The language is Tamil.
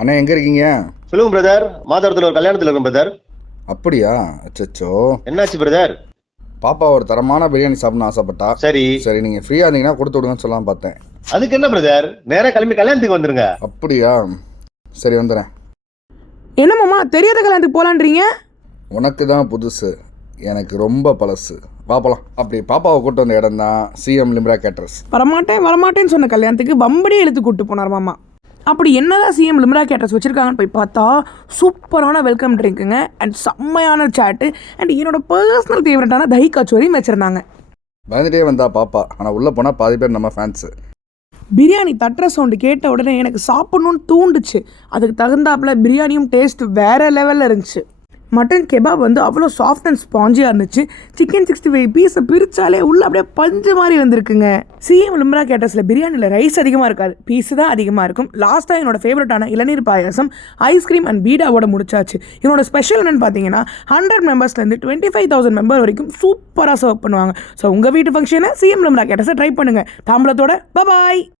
அண்ணா எங்கே இருக்கீங்க? சொல்லுங்க பிரதர். மாதவரத்தில் ஒரு கல்யாணத்தில் இருக்கும் பிரதர். அப்படியா? அச்சச்சோ. என்னாச்சு பிரதர்? பாப்பா ஒரு தரமான பிரியாணி சாப்பிடணும்னு ஆசைப்பட்டா. சரி சரி, நீங்கள் ஃப்ரீயாக இருந்தீங்கன்னா கொடுத்து விடுங்கன்னு சொல்லலாம் பார்த்தேன். அதுக்கு என்ன பிரதர், நேரா கிளம்பி கல்யாணத்துக்கு வந்துருங்க. அப்படியா? சரி, வந்துடுறேன். என்ன மாமா தெரியாத கல்யாணத்துக்கு போகலான்றீங்க? உனக்கு தான் புதுசு, எனக்கு ரொம்ப பழசு. பாப்பலாம். அப்படி பாப்பாவை கூட்டு வந்த இடம் தான் சிஎம் லிம்ரா கேட்டர்ஸ். வரமாட்டேன்னு சொன்ன கல்யாணத்துக்கு வம்படியே இழுத்து கூப்பிட்டு போனார் மாமா. அப்படி என்னதான் சிஎம் லிம்ரா கேட்டர்ஸ் வச்சுருக்காங்கன்னு போய் பார்த்தா சூப்பரான வெல்கம் ட்ரிங்க்குங்க அண்ட் செம்மையான சாட்டு அண்ட் என்னோட பர்சனல் ஃபேவரட்டான தஹி கச்சோரியும் வச்சுருந்தாங்க. பயந்துட்டே வந்தா பாப்பா, ஆனால் உள்ளே போனால் பாதி பேர் நம்ம ஃபேன்ஸு. பிரியாணி தட்டுற சவுண்டு கேட்ட உடனே எனக்கு சாப்பிட்ணுன்னு தூண்டுச்சு. அதுக்கு தகுந்தாப்புல பிரியாணியும் டேஸ்ட் வேறு லெவலில் இருந்துச்சு. மட்டன் கெபாப் வந்து அவ்வளோ சாஃப்ட் அண்ட் ஸ்பாஞ்சியாக இருந்துச்சு. சிக்கன் 65 பீஸை பிரித்தாலே உள்ளே அப்படியே பஞ்சு மாதிரி வந்திருக்குங்க. சிஎம் லிம்ரா கேட்டர்ஸில் பிரியாணியில் ரைஸ் அதிகமாக இருக்காது, பீஸு தான் அதிகமாக இருக்கும். லாஸ்ட்டாக என்னோட ஃபேவரட்டான இளநீர் பாயாசம், ஐஸ்கிரீம் அண்ட் பீடாவோட முடிச்சாச்சு. என்னோட ஸ்பெஷல் என்னென்னு பார்த்தீங்கன்னா 100 மெம்பர்ஸ்லேருந்து 25,000 மெம்பர் வரைக்கும் சூப்பராக சர்வ் பண்ணுவாங்க. ஸோ உங்கள் வீட்டு ஃபங்க்ஷனை சிஎம் லிம்ரா கேட்டர்ஸை ட்ரை பண்ணுங்கள் தாம்பளத்தோட. பாய்.